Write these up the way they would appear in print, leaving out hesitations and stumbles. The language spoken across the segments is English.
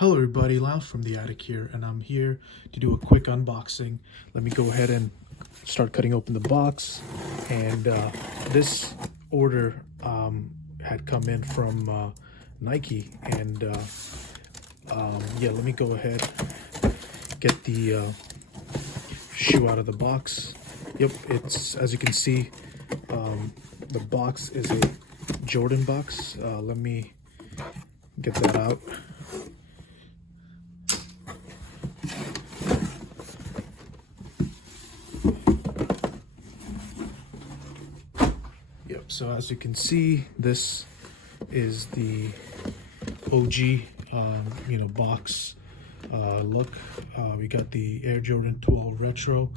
Hello everybody, Lyle from the attic here, and I'm here to do a quick unboxing. Let me go ahead and start cutting open the box. And this order had come in from Nike, and yeah, let me go ahead, get the shoe out of the box. Yep, it's, as you can see, the box is a Jordan box. Let me get that out. Yep, so as you can see, this is the OG box look. We got the Air Jordan 12 Retro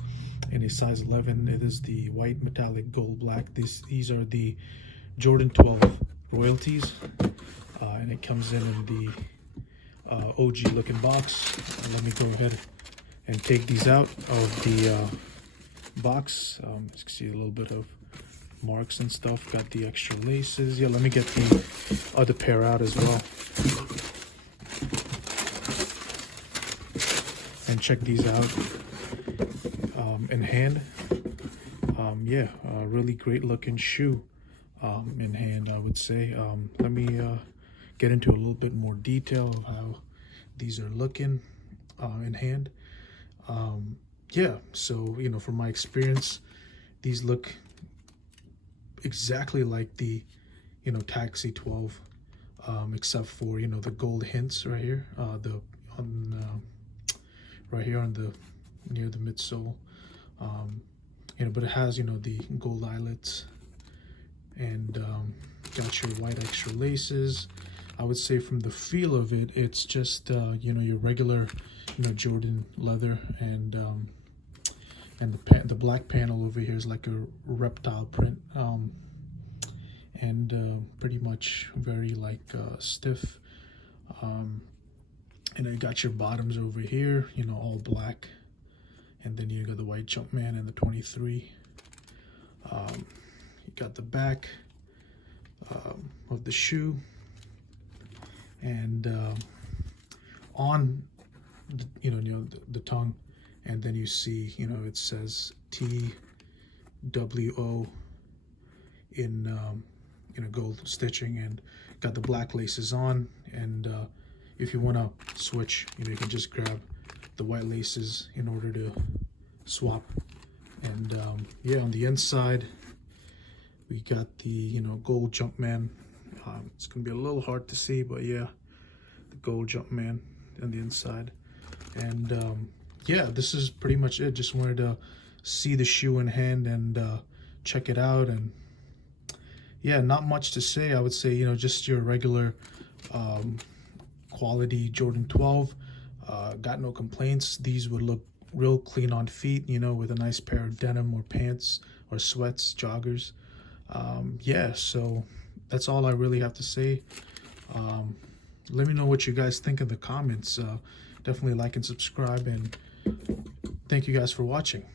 in a size 11. It is the white metallic gold black. These are the Jordan 12 royalties, and it comes in the OG looking box. Let me go ahead and take these out of the box. As you can see, a little bit of marks and stuff. Got the extra laces. Yeah, let me get the other pair out as well and check these out in hand. Yeah, really great looking shoe in hand, I would say. Let me get into a little bit more detail of how these are looking in hand. Yeah, so from my experience, these look exactly like the Taxi 12, except for the gold hints right here, right here on the near the midsole. But it has the gold eyelets, and got your white extra laces. I would say from the feel of it, it's just your regular Jordan leather, and the black panel over here is like a reptile print, and pretty much very like stiff. And then you got your bottoms over here, all black, and then you got the white Jumpman and the 23. You got the back of the shoe, and on the tongue, and then you see it says TWO in gold stitching, and got the black laces on. And if you want to switch, you can just grab the white laces in order to swap. And yeah, on the inside we got the gold Jumpman. It's gonna be a little hard to see, but yeah, the gold Jumpman on the inside. And yeah, this is pretty much it. Just wanted to see the shoe in hand and check it out. And yeah, not much to say. I would say just your regular quality Jordan 12. Got no complaints. These would look real clean on feet, with a nice pair of denim or pants or sweats, joggers. Yeah, so that's all I really have to say. Let me know what you guys think in the comments. Definitely like and subscribe, and thank you guys for watching.